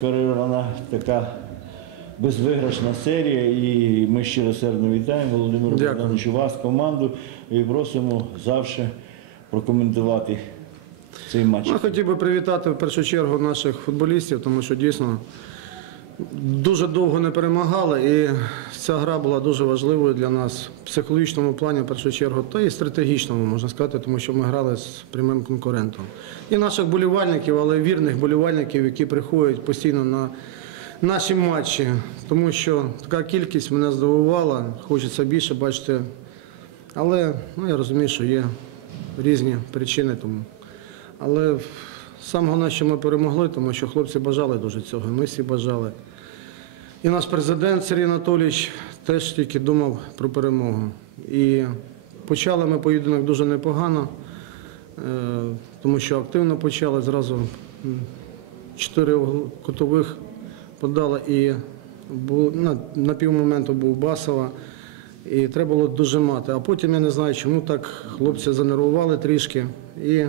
Перервана така безвиграшна серія, і ми щиро сердно вітаємо Володимиру. Богдановичу вас, команду, і просимо завжди прокоментувати цей матч. Я хотів би привітати в першу чергу наших футболістів, тому що дійсно дуже довго не перемагали, і ця гра була дуже важливою для нас в психологічному плані, в першу чергу, та і стратегічному, можна сказати, тому що ми грали з прямим конкурентом. І наших болівальників, але вірних болівальників, які приходять постійно на наші матчі, тому що така кількість мене здивувала, хочеться більше бачити. Але ну, я розумію, що є різні причини тому. Але саме головне, що ми перемогли, тому що хлопці бажали дуже цього. Ми всі бажали. І наш президент Сергій Анатолійович теж тільки думав про перемогу. І почали ми поєдинок дуже непогано, е, тому що активно почали зразу чотири кутових подали і на, півмоменту був Басова. І треба було дожимати. А потім я не знаю, чому так хлопці занервували трішки і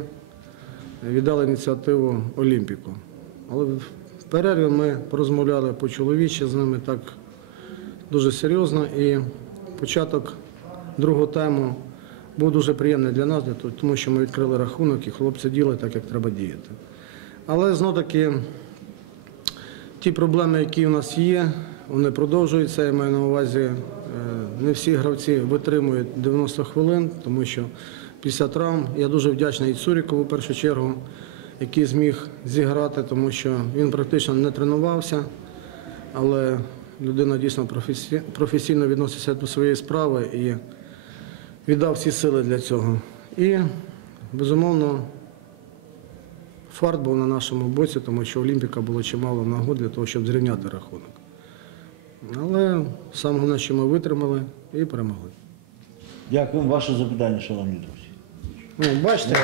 віддали ініціативу Олімпіку. Але в перерві ми порозмовляли по-чоловічі з ними так дуже серйозно. І початок другого тайму був дуже приємний для нас, тому що ми відкрили рахунок і хлопці діяли так, як треба діяти. Але знов таки ті проблеми, які у нас є, вони продовжуються. Я маю на увазі, е, не всі гравці витримують 90 хвилин, тому що після травм я дуже вдячний і Цурікову в першу чергу, який зміг зіграти, тому що він практично не тренувався, але людина дійсно професійно відноситься до своєї справи і віддав всі сили для цього. І, безумовно, Фарт був на нашому боці, тому що Олімпіка було чимало нагод для того, щоб зрівняти рахунок. Але саме головне, що ми витримали і перемогли. Дякуємо. Ваше запитання, шановні друзі. Ну, бачите,